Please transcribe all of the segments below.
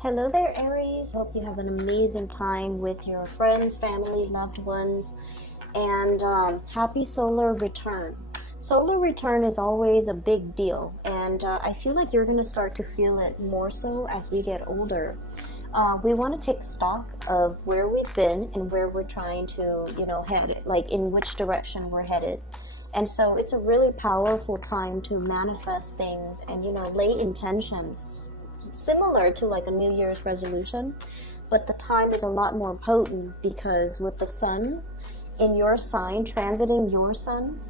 Hello there, Aries. Hope you have an amazing time with your friends, family, loved ones, and happy solar return. Solar return is always a big deal, and I feel like you're going to start to feel it more so as we get older. We want to take stock of where we've been and where we're trying to, head, like in which direction we're headed. And so it's a really powerful time to manifest things and, lay intentions similar to like a New Year's resolution, but the time is a lot more potent because with the sun in your sign transiting your sun,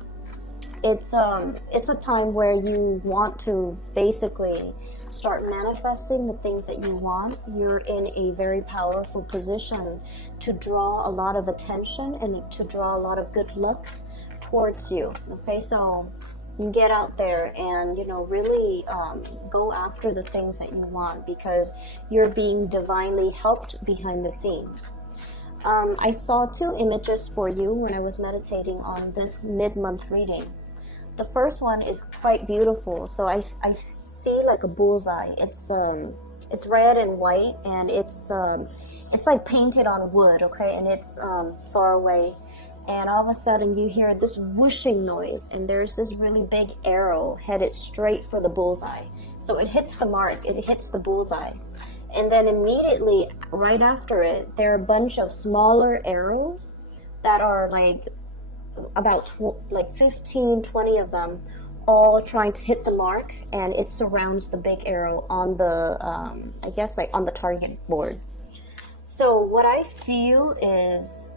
it's a time where you want to basically start manifesting the things that you want. You're in a very powerful position to draw a lot of attention and to draw a lot of good luck towards you. Okay, so get out there and really go after the things that you want because you're being divinely helped behind the scenes. I saw two images for you when I was meditating on this mid-month reading. The first one is quite beautiful. So I see like a bullseye. It's red and white, and it's like painted on wood, okay, and it's far away. And all of a sudden you hear this whooshing noise, and there's this really big arrow headed straight for the bullseye. So it hits the mark, it hits the bullseye. And then immediately right after it, there are a bunch of smaller arrows that are like about 15, 20 of them, all trying to hit the mark, and it surrounds the big arrow on the, I guess like on the target board. So what I feel is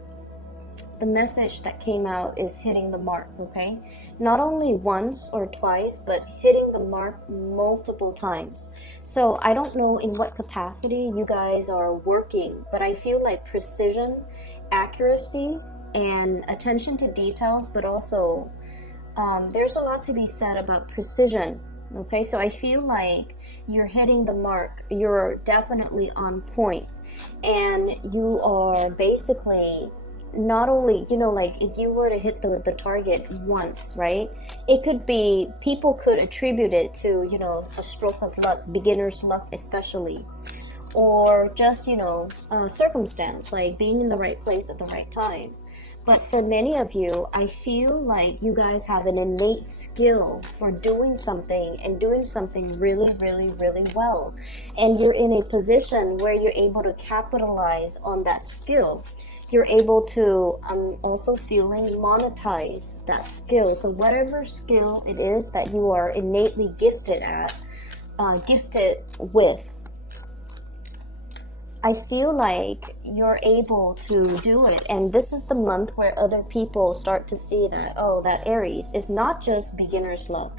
the message that came out is hitting the mark, okay? Not only once or twice, but hitting the mark multiple times. So I don't know in what capacity you guys are working, but I feel like precision, accuracy, and attention to details, but also there's a lot to be said about precision. Okay, so I feel like you're hitting the mark, you're definitely on point, and you are basically not only, like if you were to hit the target once, right, it could be, people could attribute it to, a stroke of luck, beginner's luck especially, or just, circumstance, like being in the right place at the right time. But for many of you, I feel like you guys have an innate skill for doing something and doing something really, really, really well. And you're in a position where you're able to capitalize on that skill. You're able to, I'm also feeling, monetize that skill. So whatever skill it is that you are innately gifted with, I feel like you're able to do it. And this is the month where other people start to see that, oh, that Aries is not just beginner's luck.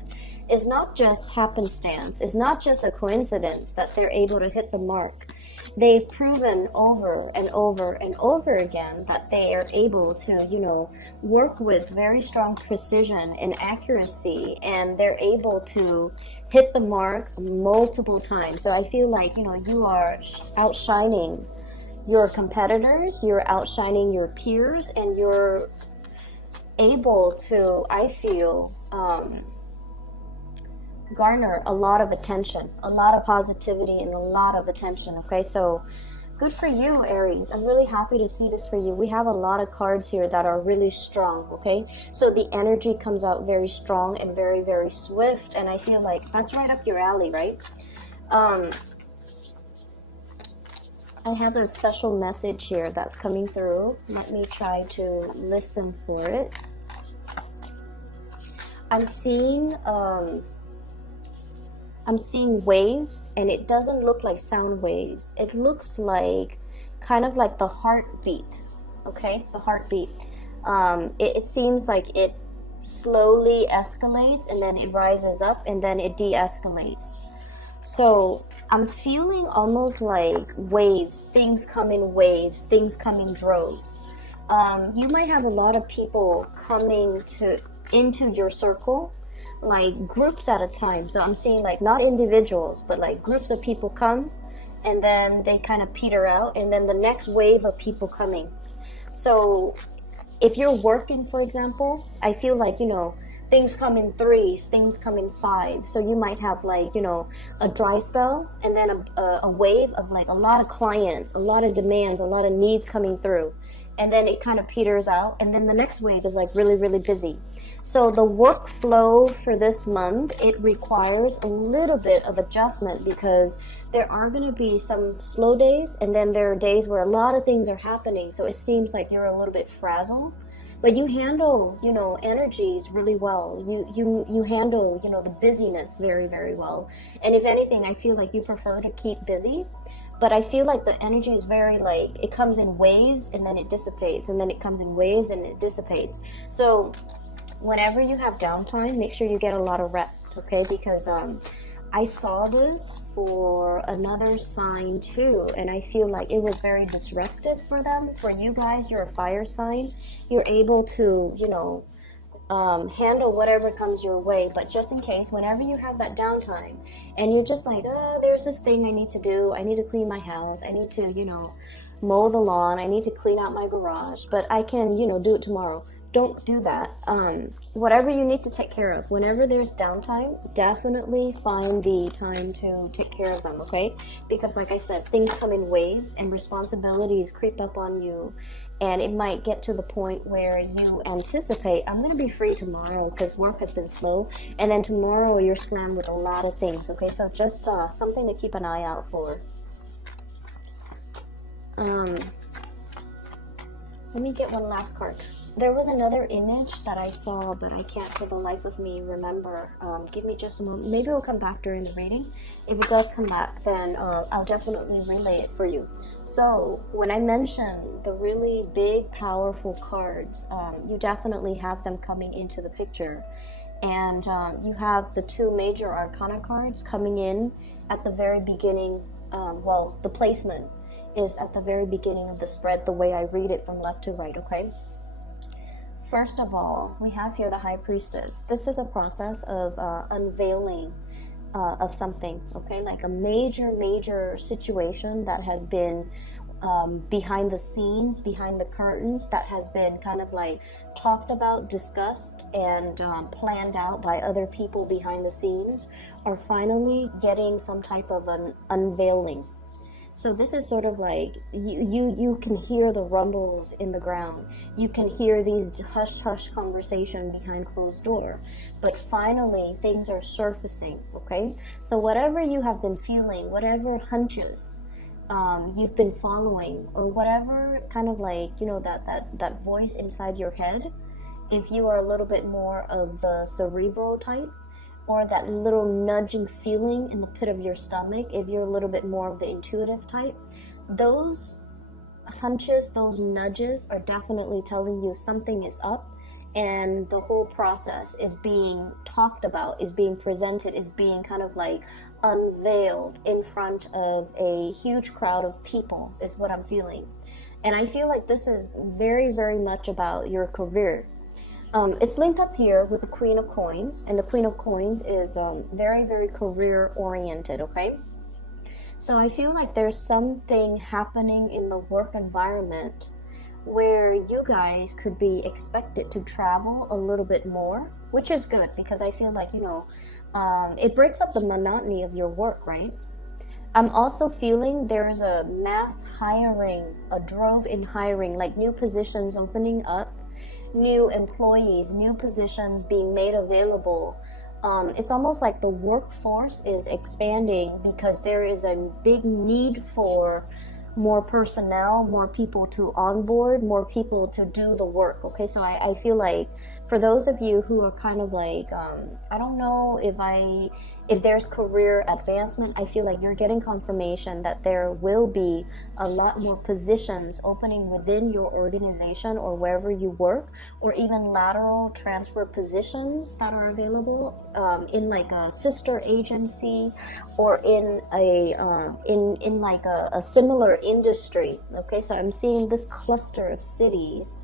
It's not just happenstance. It's not just a coincidence that they're able to hit the mark. They've proven over and over and over again that they are able to, work with very strong precision and accuracy, and they're able to hit the mark multiple times. So I feel like, you are outshining your competitors, you're outshining your peers, and you're able to, I feel, garner a lot of attention, a lot of positivity, and a lot of attention. Okay, so good for you, Aries. I'm really happy to see this for you. We have a lot of cards here that are really strong. Okay, so the energy comes out very strong and very, very swift, and I feel like that's right up your alley, right? I have a special message here that's coming through. Let me try to listen for it. I'm seeing waves, and it doesn't look like sound waves. It looks like kind of like the heartbeat, okay? The heartbeat. It seems like it slowly escalates, and then it rises up, and then it de-escalates. So I'm feeling almost like waves. Things come in waves. Things come in droves. You might have a lot of people coming into your circle, like groups at a time. So I'm seeing like not individuals, but like groups of people come, and then they kind of peter out, and then the next wave of people coming. So if you're working, for example, I feel like, things come in threes, things come in five. So you might have like, you know, a dry spell and then a wave of like a lot of clients, a lot of demands, a lot of needs coming through. And then it kind of peters out. And then the next wave is like really, really busy. So the workflow for this month, it requires a little bit of adjustment because there are going to be some slow days. And then there are days where a lot of things are happening. So it seems like you're a little bit frazzled. But you handle, you know, energies really well. You handle, you know, the busyness very, very well. And if anything, I feel like you prefer to keep busy. But I feel like the energy is very like, it comes in waves and then it dissipates. And then it comes in waves and it dissipates. So whenever you have downtime, make sure you get a lot of rest, okay? Because I saw this for another sign too, and I feel like it was very disruptive for them. For you guys, you're a fire sign. You're able to, you know, handle whatever comes your way. But just in case, whenever you have that downtime and you're just like, oh, there's this thing I need to do. I need to clean my house. I need to, you know, mow the lawn. I need to clean out my garage. But I can, you know, do it tomorrow. Don't do that. Whatever you need to take care of, whenever there's downtime, definitely find the time to take care of them, okay? Because like I said, things come in waves and responsibilities creep up on you, and it might get to the point where you anticipate, I'm going to be free tomorrow because work has been slow, and then tomorrow you're slammed with a lot of things, okay? So just something to keep an eye out for. Let me get one last card. There was another image that I saw, but I can't for the life of me remember. Give me just a moment. Maybe it'll come back during the reading. If it does come back, then I'll definitely relay it for you. So when I mentioned the really big, powerful cards, you definitely have them coming into the picture. And you have the two major arcana cards coming in at the very beginning. Well, the placement is at the very beginning of the spread, the way I read it from left to right, okay? First of all, we have here the High Priestess. This is a process of unveiling of something, okay? Like a major situation that has been behind the scenes, behind the curtains, that has been kind of like talked about, discussed, and planned out by other people behind the scenes, are finally getting some type of an unveiling. So this is sort of like, you can hear the rumbles in the ground. You can hear these hush-hush conversation behind closed door. But finally, things are surfacing, okay? So whatever you have been feeling, whatever hunches you've been following, or whatever kind of like, you know, that voice inside your head, if you are a little bit more of the cerebral type, or that little nudging feeling in the pit of your stomach, if you're a little bit more of the intuitive type, those hunches, those nudges are definitely telling you something is up, and the whole process is being talked about, is being presented, is being kind of like unveiled in front of a huge crowd of people, is what I'm feeling. And I feel like this is very, very much about your career. It's linked up here with the Queen of Coins, and the Queen of Coins is very, very career-oriented, okay? So I feel like there's something happening in the work environment where you guys could be expected to travel a little bit more, which is good, because I feel like, you know, it breaks up the monotony of your work, right? I'm also feeling there's a mass hiring, a drove in hiring, like new positions opening up, new employees, new positions being made available. It's almost like the workforce is expanding because there is a big need for more personnel, more people to onboard, more people to do the work. Okay, so I feel like for those of you who are kind of like, I don't know if there's career advancement, I feel like you're getting confirmation that there will be a lot more positions opening within your organization or wherever you work, or even lateral transfer positions that are available in like a sister agency, or in a in like a similar industry. Okay, so I'm seeing this cluster of cities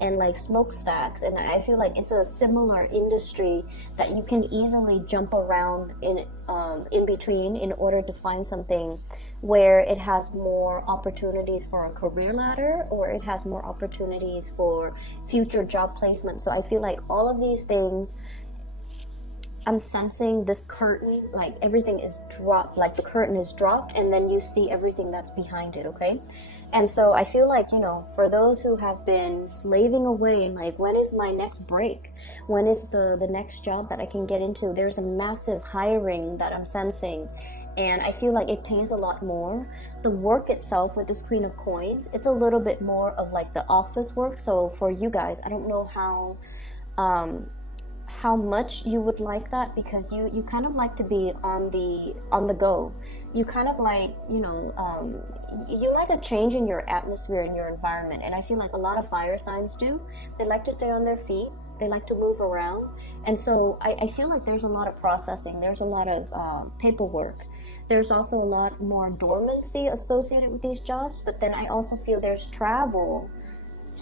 and like smokestacks, and I feel like it's a similar industry that you can easily jump around in between in order to find something where it has more opportunities for a career ladder, or it has more opportunities for future job placement. So I feel like all of these things I'm sensing this curtain, like everything is dropped, like the curtain is dropped, and then you see everything that's behind it, okay? And so I feel like, you know, for those who have been slaving away and like, when is my next break? When is the next job that I can get into? There's a massive hiring that I'm sensing, and I feel like it pays a lot more. The work itself with this Queen of Coins, it's a little bit more of like the office work. So for you guys, I don't know how much you would like that, because you kind of like to be on the go. You kind of like, you know, you like a change in your atmosphere, in your environment, and I feel like a lot of fire signs do. They like to stay on their feet, they like to move around, and so I feel like there's a lot of processing, there's a lot of paperwork, there's also a lot more dormancy associated with these jobs. But then I also feel there's travel.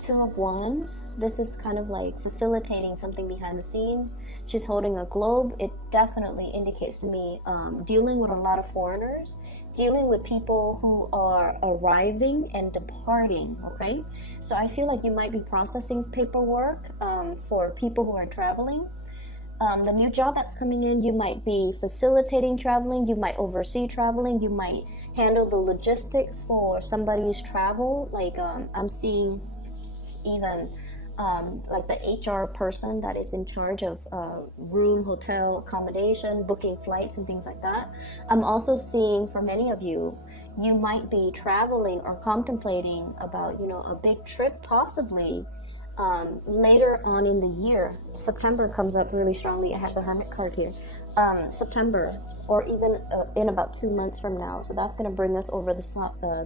Two of Wands, this is kind of like facilitating something behind the scenes. She's holding a globe. It definitely indicates to me dealing with a lot of foreigners, dealing with people who are arriving and departing, okay? So I feel like you might be processing paperwork for people who are traveling. The new job that's coming in, you might be facilitating traveling, you might oversee traveling, you might handle the logistics for somebody's travel. Like I'm seeing even like the HR person that is in charge of room, hotel, accommodation, booking flights and things like that. I'm also seeing for many of you, you might be traveling or contemplating about, you know, a big trip possibly later on in the year. September comes up really strongly. I have the Hermit card here. September, or even in about 2 months from now. So that's going to bring us over the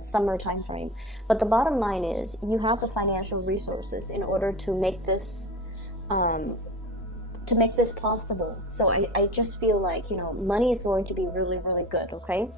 summer time frame. But the bottom line is, you have the financial resources in order to make this possible. So I just feel like, you know, money is going to be really, really good, okay?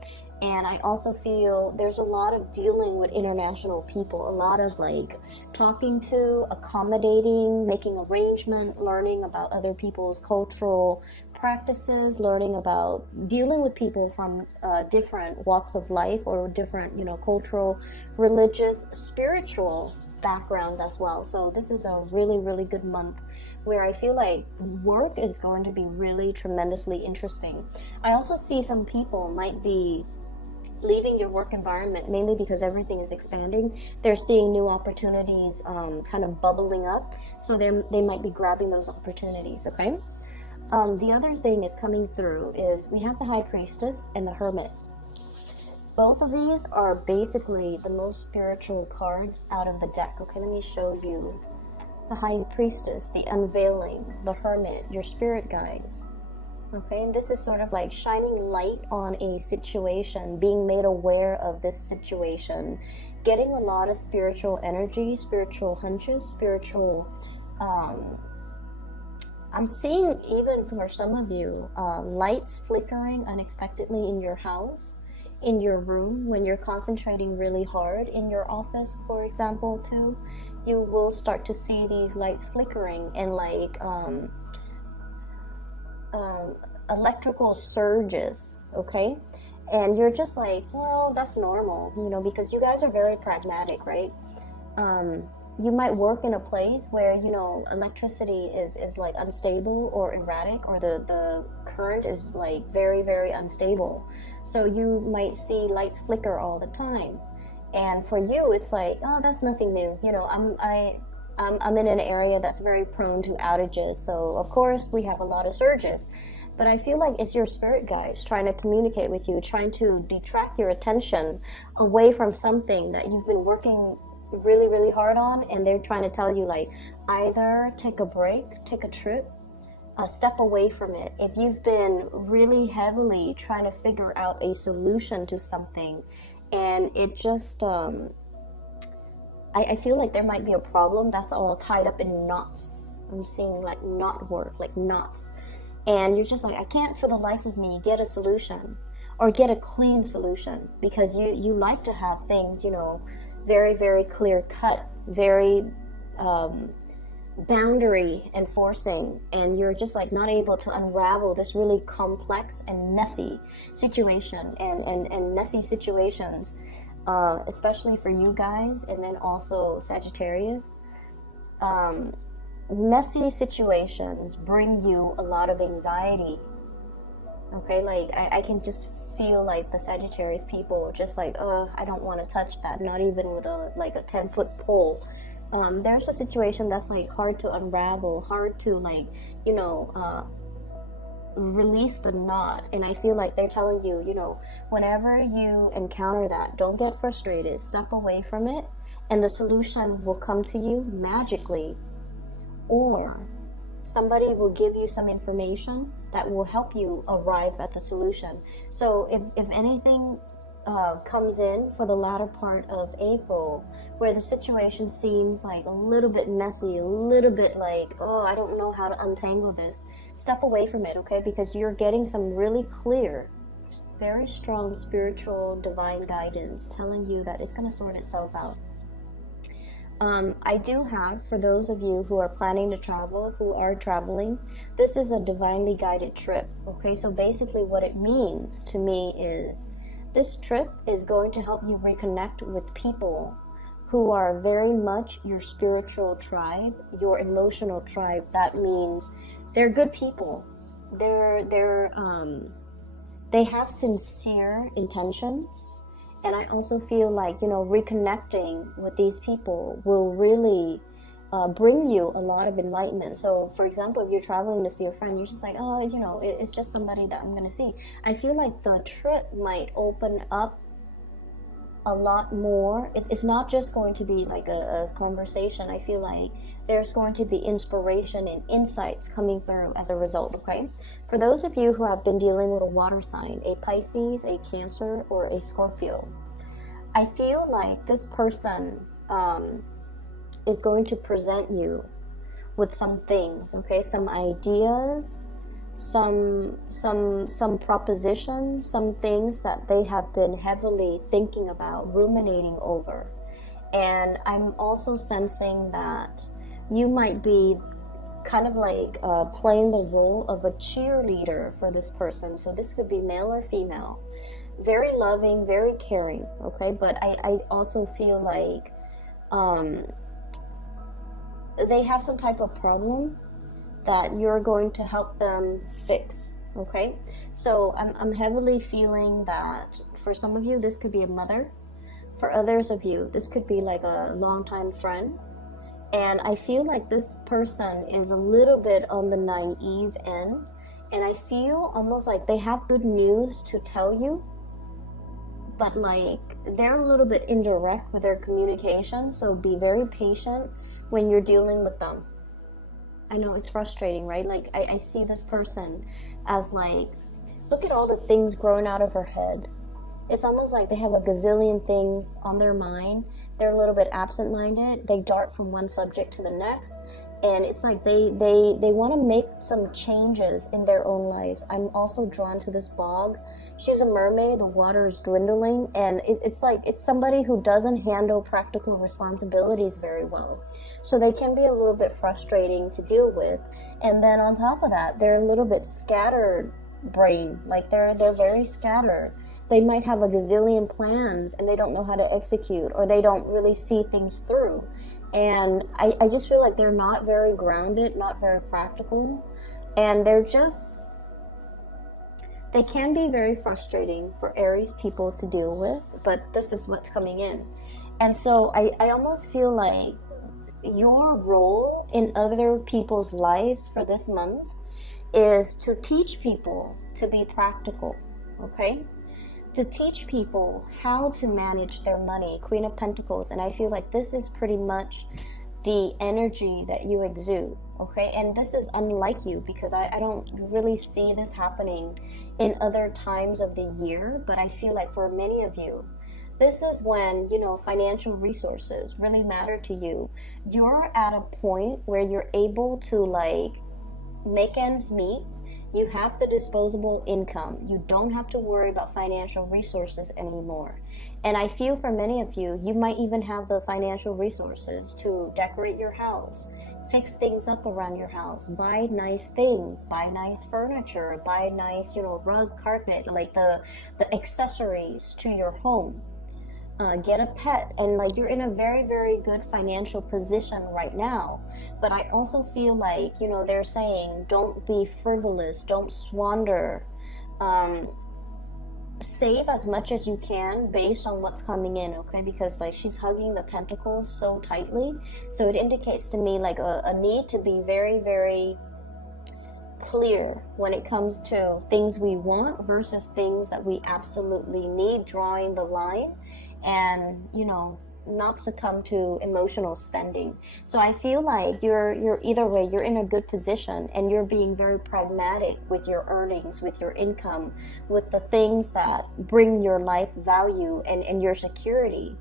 And I also feel there's a lot of dealing with international people, a lot of like talking to, accommodating, making arrangement, learning about other people's cultural practices, learning about dealing with people from different walks of life, or different, you know, cultural, religious, spiritual backgrounds as well. So this is a really, really good month where I feel like work is going to be really tremendously interesting. I also see some people might be leaving your work environment mainly because everything is expanding. They're seeing new opportunities kind of bubbling up, so they might be grabbing those opportunities, okay? The other thing is coming through is we have the High Priestess and the Hermit. Both of these are basically the most spiritual cards out of the deck. Okay, let me show you. The High Priestess, the unveiling, the Hermit, your spirit guides. Okay, and this is sort of like shining light on a situation, being made aware of this situation, getting a lot of spiritual energy, spiritual hunches, spiritual, I'm seeing even for some of you, lights flickering unexpectedly in your house, in your room, when you're concentrating really hard in your office, for example, too. You will start to see these lights flickering and like electrical surges, okay? And you're just like, well, that's normal, you know, because you guys are very pragmatic, right? You might work in a place where, you know, electricity is like unstable or erratic, or the current is like very, very unstable. So you might see lights flicker all the time. And for you, it's like, oh, that's nothing new. You know, I'm in an area that's very prone to outages. So of course we have a lot of surges. But I feel like it's your spirit guides trying to communicate with you, trying to detract your attention away from something that you've been working really, really hard on, and they're trying to tell you, like, either take a break, take a trip, step away from it. If you've been really heavily trying to figure out a solution to something, and it just, I feel like there might be a problem that's all tied up in knots. I'm seeing like knot work, like knots. And you're just like, I can't for the life of me get a solution, or get a clean solution, because you like to have things, you know, very, very clear cut, very boundary enforcing, and you're just like not able to unravel this really complex and messy situation, and messy situations, especially for you guys, and then also Sagittarius. Messy situations bring you a lot of anxiety, Okay, like I can just feel like the Sagittarius people just like, oh, I don't want to touch that, not even with a like a 10-foot pole. There's a situation that's like hard to unravel, hard to like, you know, release the knot. And I feel like they're telling you, you know, whenever you encounter that, don't get frustrated, step away from it, and the solution will come to you magically, or somebody will give you some information that will help you arrive at the solution. So if anything comes in for the latter part of April, where the situation seems like a little bit messy, a little bit like, oh, I don't know how to untangle this, step away from it, okay? Because you're getting some really clear, very strong spiritual divine guidance telling you that it's going to sort itself out. I do have, for those of you who are planning to travel, who are traveling, this is a divinely guided trip, okay? So basically what it means to me is this trip is going to help you reconnect with people who are very much your spiritual tribe, your emotional tribe. That means they're good people. They have sincere intentions. And I also feel like, you know, reconnecting with these people will really bring you a lot of enlightenment. So, for example, if you're traveling to see a friend, you're just like, oh, you know, it's just somebody that I'm going to see. I feel like the trip might open up a lot more. It's not just going to be like a conversation. I feel like there's going to be inspiration and insights coming through as a result, okay? For those of you who have been dealing with a water sign, a Pisces, a Cancer, or a Scorpio, I feel like this person is going to present you with some things, okay? Some ideas, some propositions, some things that they have been heavily thinking about, ruminating over. And I'm also sensing that you might be kind of like playing the role of a cheerleader for this person. So this could be male or female. Very loving, very caring, okay? But I also feel like they have some type of problem that you're going to help them fix, okay? So I'm heavily feeling that for some of you, this could be a mother. For others of you, this could be like a longtime friend. And I feel like this person is a little bit on the naive end. And I feel almost like they have good news to tell you, but like they're a little bit indirect with their communication. So be very patient when you're dealing with them. I know it's frustrating, right? Like I see this person as like, look at all the things growing out of her head. It's almost like they have a gazillion things on their mind. They're a little bit absent-minded. They dart from one subject to the next. And it's like they want to make some changes in their own lives. I'm also drawn to this bog. She's a mermaid. The water is dwindling. And it's like it's somebody who doesn't handle practical responsibilities very well. So they can be a little bit frustrating to deal with. And then on top of that, they're a little bit scattered brain. Like they're very scattered. They might have a gazillion plans and they don't know how to execute, or they don't really see things through. And I just feel like they're not very grounded, not very practical. And they can be very frustrating for Aries people to deal with, but this is what's coming in. And so I almost feel like your role in other people's lives for this month is to teach people to be practical, okay? To teach people how to manage their money, Queen of Pentacles. And I feel like this is pretty much the energy that you exude, okay? And this is unlike you because I don't really see this happening in other times of the year. But I feel like for many of you, this is when, you know, financial resources really matter to you. You're at a point where you're able to like make ends meet. You have the disposable income. You don't have to worry about financial resources anymore. And I feel for many of you, you might even have the financial resources to decorate your house, fix things up around your house, buy nice things, buy nice furniture, buy nice, you know, rug, carpet, like the accessories to your home. Get a pet, and like you're in a very, very good financial position right now. But I also feel like, you know, they're saying don't be frivolous, don't squander save as much as you can based on what's coming in, okay? Because like she's hugging the pentacles so tightly, so it indicates to me like a need to be very, very clear when it comes to things we want versus things that we absolutely need, drawing the line, and you know, not succumb to emotional spending. So I feel like you're either way, you're in a good position, and you're being very pragmatic with your earnings, with your income, with the things that bring your life value and your security.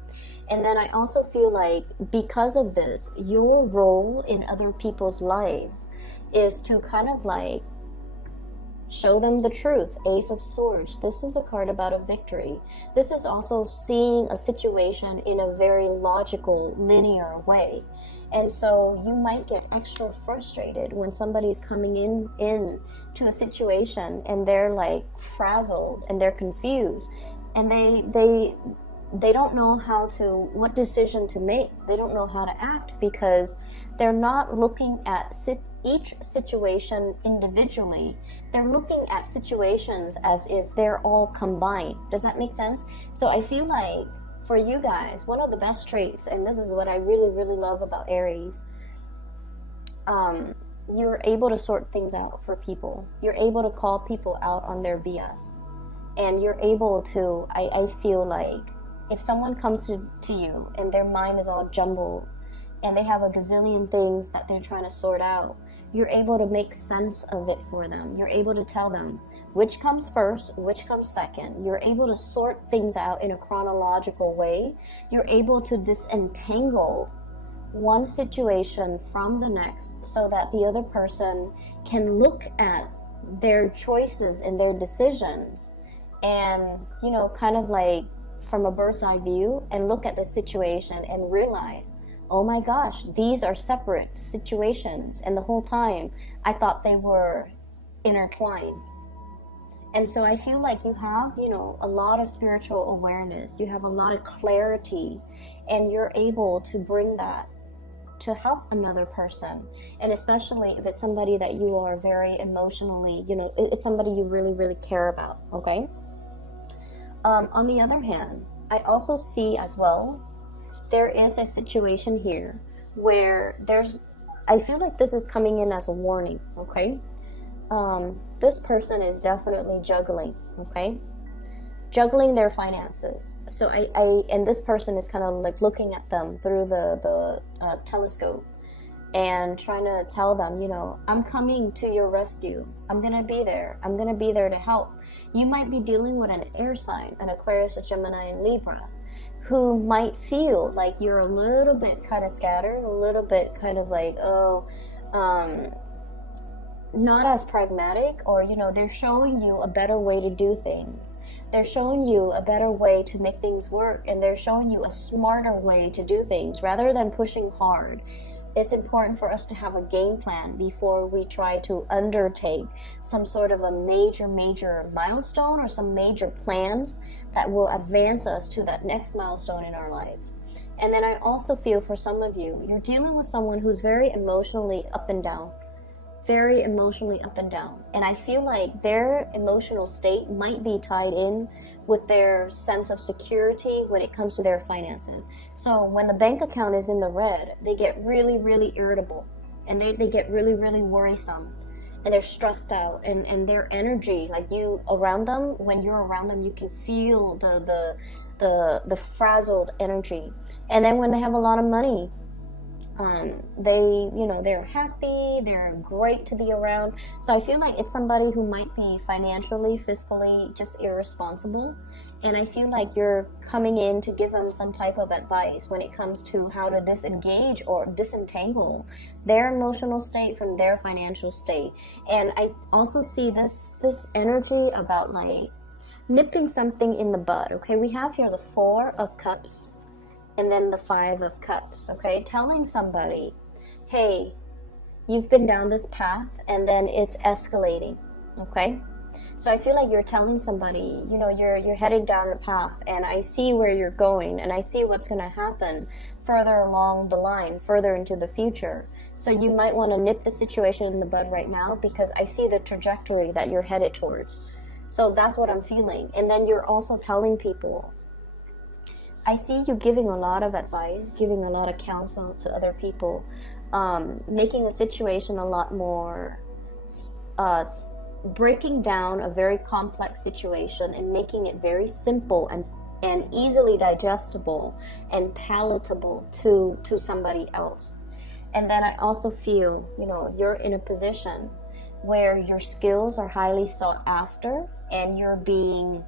And then I also feel like because of this, your role in other people's lives is to kind of like show them the truth. Ace of Swords. This is a card about a victory. This is also seeing a situation in a very logical, linear way. And so you might get extra frustrated when somebody's coming in to a situation and they're like frazzled and they're confused, and they don't know what decision to make. They don't know how to act because they're not looking at each situation individually. They're looking at situations as if they're all combined. Does that make sense? So I feel like for you guys, one of the best traits, and this is what I really, really love about Aries, you're able to sort things out for people. You're able to call people out on their BS. And you're able to, I feel like, if someone comes to you and their mind is all jumbled and they have a gazillion things that they're trying to sort out, you're able to make sense of it for them. You're able to tell them which comes first, which comes second. You're able to sort things out in a chronological way. You're able to disentangle one situation from the next so that the other person can look at their choices and their decisions and, you know, kind of like from a bird's eye view and look at the situation and realize, oh my gosh, these are separate situations, and the whole time I thought they were intertwined. And so I feel like you have, you know, a lot of spiritual awareness, you have a lot of clarity, and you're able to bring that to help another person. And especially if it's somebody that you are very emotionally, you know, it's somebody you really, really care about, okay? On the other hand, I also see as well, there is a situation here where I feel like this is coming in as a warning, okay? This person is definitely juggling, okay? Juggling their finances. So and this person is kind of like looking at them through the telescope and trying to tell them, you know, I'm coming to your rescue. I'm going to be there. I'm going to be there to help. You might be dealing with an air sign, an Aquarius, a Gemini, and Libra, who might feel like you're a little bit kind of scattered, a little bit kind of like, not as pragmatic, or, you know, they're showing you a better way to do things. They're showing you a better way to make things work, and they're showing you a smarter way to do things rather than pushing hard. It's important for us to have a game plan before we try to undertake some sort of a major milestone or some major plans that will advance us to that next milestone in our lives. And then I also feel for some of you, you're dealing with someone who's very emotionally up and down. Very emotionally up and down. And I feel like their emotional state might be tied in with their sense of security when it comes to their finances. So when the bank account is in the red, they get really, really irritable. And they get really, really worrisome. And they're stressed out. And their energy, like you around them, when you're around them, you can feel the frazzled energy. And then when they have a lot of money, they're happy, they're great to be around. So I feel like it's somebody who might be financially, fiscally just irresponsible. And I feel like you're coming in to give them some type of advice when it comes to how to disengage or disentangle their emotional state from their financial state. And I also see this energy about like nipping something in the bud, okay? We have here the Four of Cups and then the Five of Cups, okay? Telling somebody, hey, you've been down this path and then it's escalating, okay? So I feel like you're telling somebody, you know, you're heading down the path and I see where you're going and I see what's going to happen further along the line, further into the future. So you might want to nip the situation in the bud right now because I see the trajectory that you're headed towards. So that's what I'm feeling. And then you're also telling people, I see you giving a lot of advice, giving a lot of counsel to other people, making a situation a lot more, breaking down a very complex situation and making it very simple and easily digestible and palatable to somebody else. And then I also feel, you know, you're in a position where your skills are highly sought after, and you're being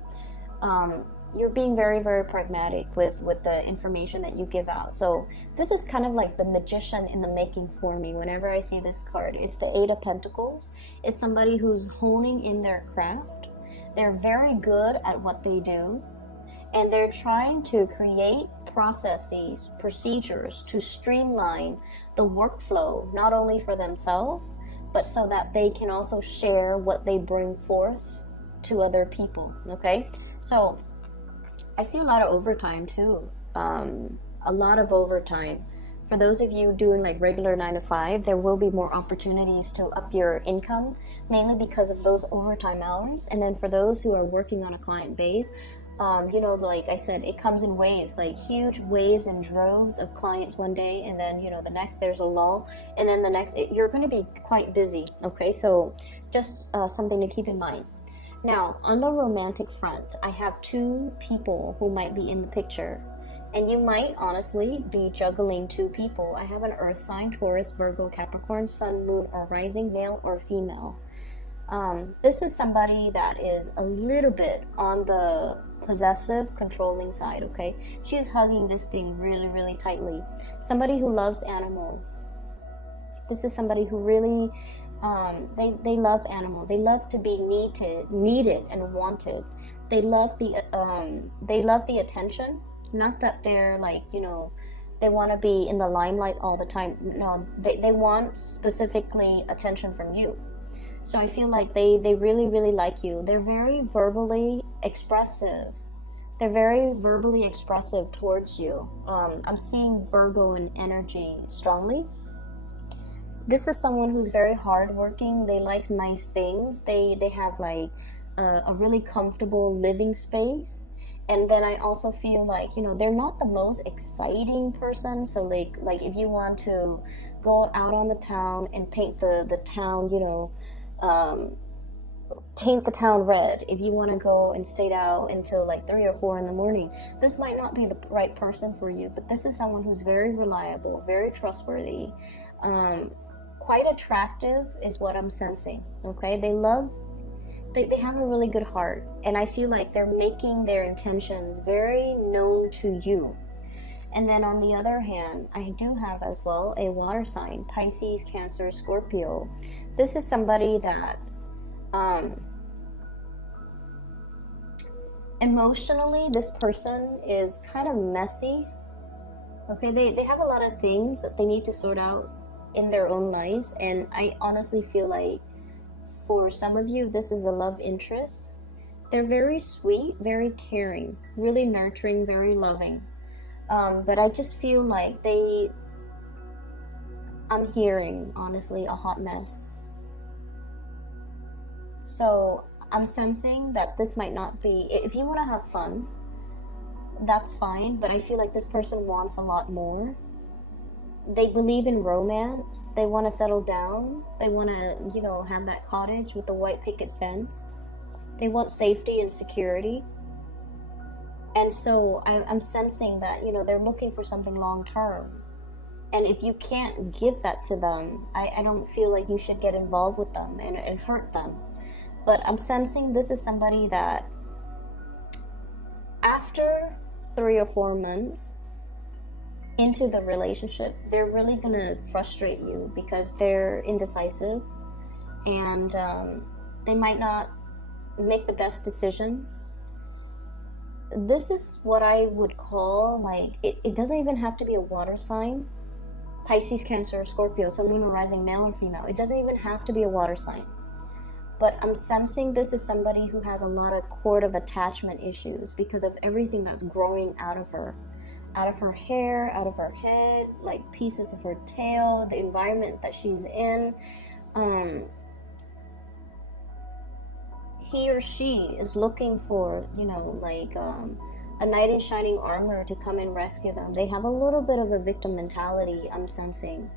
very, very pragmatic with the information that you give out. So this is kind of like the magician in the making for me whenever I see this card. It's the Eight of Pentacles. It's somebody who's honing in their craft. They're very good at what they do, and they're trying to create processes, procedures to streamline the workflow, not only for themselves, but so that they can also share what they bring forth to other people. Okay, so I see a lot of overtime too. A lot of overtime. For those of you doing like regular 9 to 5, there will be more opportunities to up your income, mainly because of those overtime hours. And then for those who are working on a client base, you know, like I said, it comes in waves, like huge waves and droves of clients one day, and then, you know, the next there's a lull, and then the next you're going to be quite busy. Okay, so just something to keep in mind. Now, on the romantic front, I have 2 people who might be in the picture, and you might honestly be juggling 2 people. I have an earth sign, Taurus, Virgo, Capricorn, sun, moon, or rising, male or female. This is somebody that is a little bit on the possessive, controlling side, okay? She's hugging this thing really, really tightly. Somebody who loves animals. This is somebody who really, they love animals. They love to be needed and wanted. They love the attention. Not that they're like, you know, they want to be in the limelight all the time. No, they want specifically attention from you. So I feel like they really, really like you. They're very verbally expressive. They're very verbally expressive towards you. I'm seeing Virgo in energy strongly. This is someone who's very hardworking. They like nice things. They have like a really comfortable living space. And then I also feel like, you know, they're not the most exciting person. So like if you want to go out on the town and paint the town, you know, paint the town red, if you want to go and stay out until like 3 or 4 in the morning, this might not be the right person for you. But this is someone who's very reliable, very trustworthy, quite attractive is what I'm sensing. Okay, they have a really good heart, and I feel like they're making their intentions very known to you. And then on the other hand, I do have as well a water sign, Pisces, Cancer, Scorpio. This is somebody that emotionally, this person is kind of messy. Okay, they have a lot of things that they need to sort out in their own lives, and I honestly feel like for some of you, this is a love interest. They're very sweet, very caring, really nurturing, very loving. But I just feel like I'm hearing, honestly, a hot mess. So I'm sensing that this might not be, if you want to have fun, that's fine, but I feel like this person wants a lot more. They believe in romance. They want to settle down. They want to, you know, have that cottage with the white picket fence. They want safety and security. And so I'm sensing that, you know, they're looking for something long term. And if you can't give that to them, I don't feel like you should get involved with them and hurt them. But I'm sensing this is somebody that after 3 or 4 months into the relationship, they're really gonna frustrate you because they're indecisive, and they might not make the best decisions. This is what I would call like, it doesn't even have to be a water sign. Pisces, Cancer, Scorpio, so moon or rising, male or female. It doesn't even have to be a water sign. But I'm sensing this is somebody who has a lot of cord of attachment issues because of everything that's growing out of her hair, out of her head, like pieces of her tail, the environment that she's in. he or she is looking for, you know, like a knight in shining armor to come and rescue them. They have a little bit of a victim mentality, I'm sensing.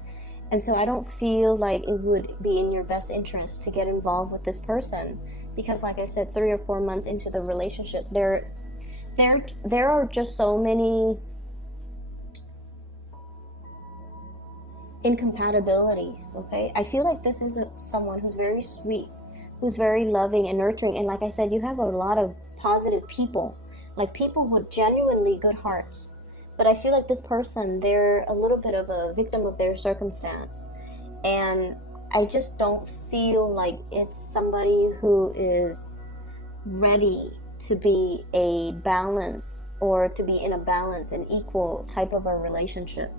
And so I don't feel like it would be in your best interest to get involved with this person, because like I said, 3 or 4 months into the relationship, there are just so many incompatibilities. Okay, I feel like this is someone who's very sweet, who's very loving and nurturing, and like I said, you have a lot of positive people, like people with genuinely good hearts. But I feel like this person, they're a little bit of a victim of their circumstance, and I just don't feel like it's somebody who is ready to be a balance, or to be in a balance and equal type of a relationship.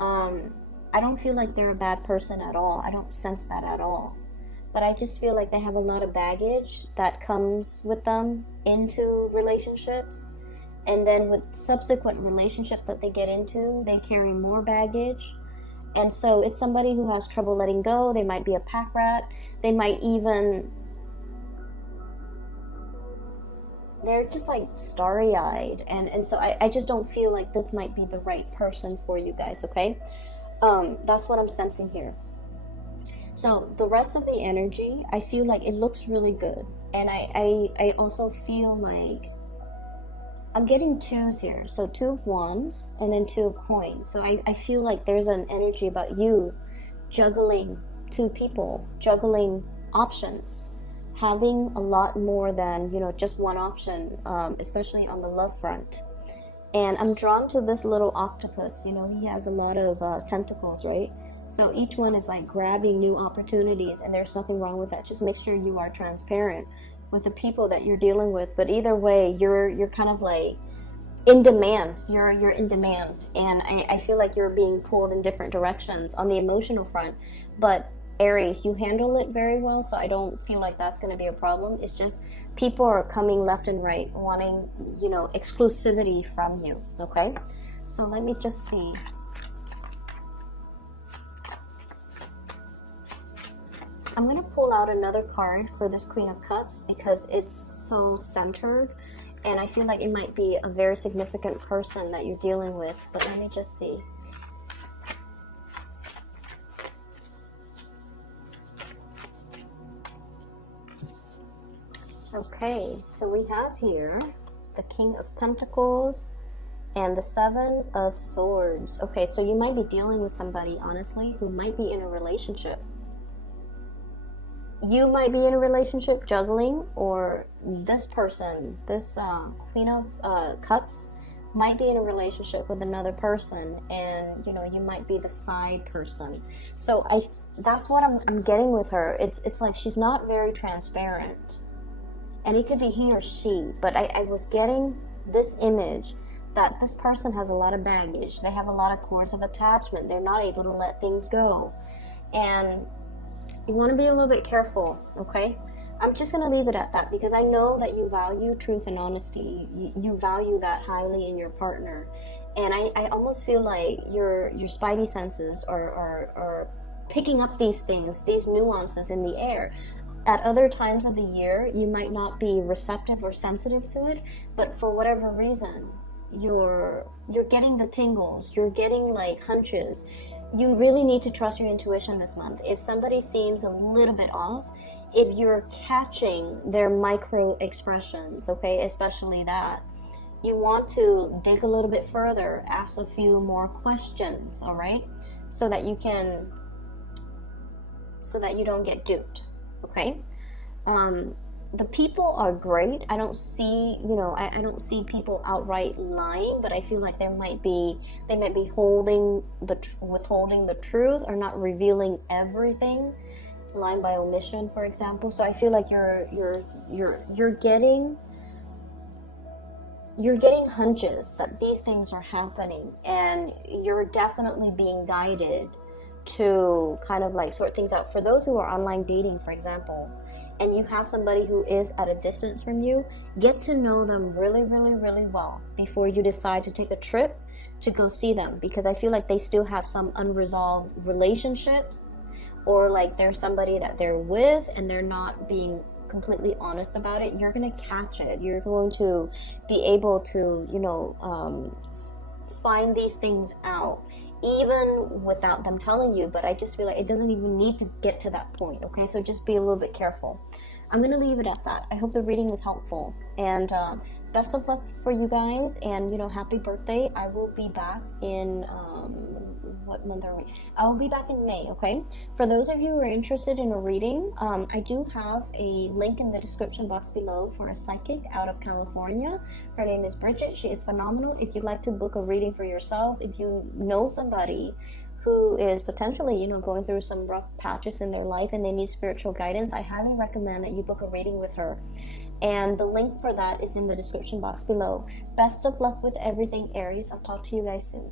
I don't feel like they're a bad person at all. I don't sense that at all. But I just feel like they have a lot of baggage that comes with them into relationships. And then with subsequent relationship that they get into, they carry more baggage. And so it's somebody who has trouble letting go. They might be a pack rat. They might even, they're just like starry-eyed. And so I just don't feel like this might be the right person for you guys, okay? That's what I'm sensing here. So the rest of the energy, I feel like it looks really good. And I also feel like I'm getting 2s here. So 2 of wands and then 2 of coins. So I feel like there's an energy about you juggling 2 people, juggling options, having a lot more than, you know, just one option, especially on the love front. And I'm drawn to this little octopus. You know, he has a lot of tentacles, right? So each one is like grabbing new opportunities, and there's nothing wrong with that. Just make sure you are transparent with the people that you're dealing with. But either way, you're kind of like in demand. You're in demand, and I feel like you're being pulled in different directions on the emotional front. But Aries, you handle it very well, so I don't feel like that's going to be a problem. It's just people are coming left and right, wanting, you know, exclusivity from you. Okay, so let me just see. I'm going to pull out another card for this Queen of Cups because it's so centered, and I feel like it might be a very significant person that you're dealing with. But let me just see. Okay, so we have here the King of Pentacles and the 7 of Swords. Okay, so you might be dealing with somebody, honestly, who might be in a relationship. You might be in a relationship juggling, or this person, this Queen of Cups, might be in a relationship with another person, and, you know, you might be the side person. So that's what I'm getting with her. It's like she's not very transparent. And it could be he or she, but I was getting this image that this person has a lot of baggage. They have a lot of cords of attachment. They're not able to let things go. And you want to be a little bit careful, okay? I'm just going to leave it at that, because I know that you value truth and honesty. You value that highly in your partner. And I almost feel like your spidey senses are picking up these things, these nuances in the air. At other times of the year, you might not be receptive or sensitive to it, but for whatever reason, you're getting the tingles, you're getting like hunches. You really need to trust your intuition this month. If somebody seems a little bit off, if you're catching their micro expressions, okay, especially that, you want to dig a little bit further, ask a few more questions, all right, so that you don't get duped. Okay, the people are great. I don't see, you know, I don't see people outright lying, but I feel like they might be withholding the truth, or not revealing everything, lying by omission, for example. So I feel like you're getting hunches that these things are happening, and you're definitely being guided to kind of like sort things out. For those who are online dating, for example, and you have somebody who is at a distance from you, get to know them really, really, really well before you decide to take a trip to go see them, because I feel like they still have some unresolved relationships, or like there's somebody that they're with and they're not being completely honest about it, you're going to catch it. You're going to be able to, find these things out even without them telling you. But I just feel like it doesn't even need to get to that point, okay? So just be a little bit careful. I'm going to leave it at that. I hope the reading was helpful, and best of luck for you guys, and happy birthday. I will be back in what month are we? I will be back in May, okay? For those of you who are interested in a reading, I do have a link in the description box below for a psychic out of California. Her name is Bridget. She is phenomenal. If you'd like to book a reading for yourself, if you know somebody who is potentially, going through some rough patches in their life and they need spiritual guidance, I highly recommend that you book a reading with her. And the link for that is in the description box below. Best of luck with everything, Aries. I'll talk to you guys soon.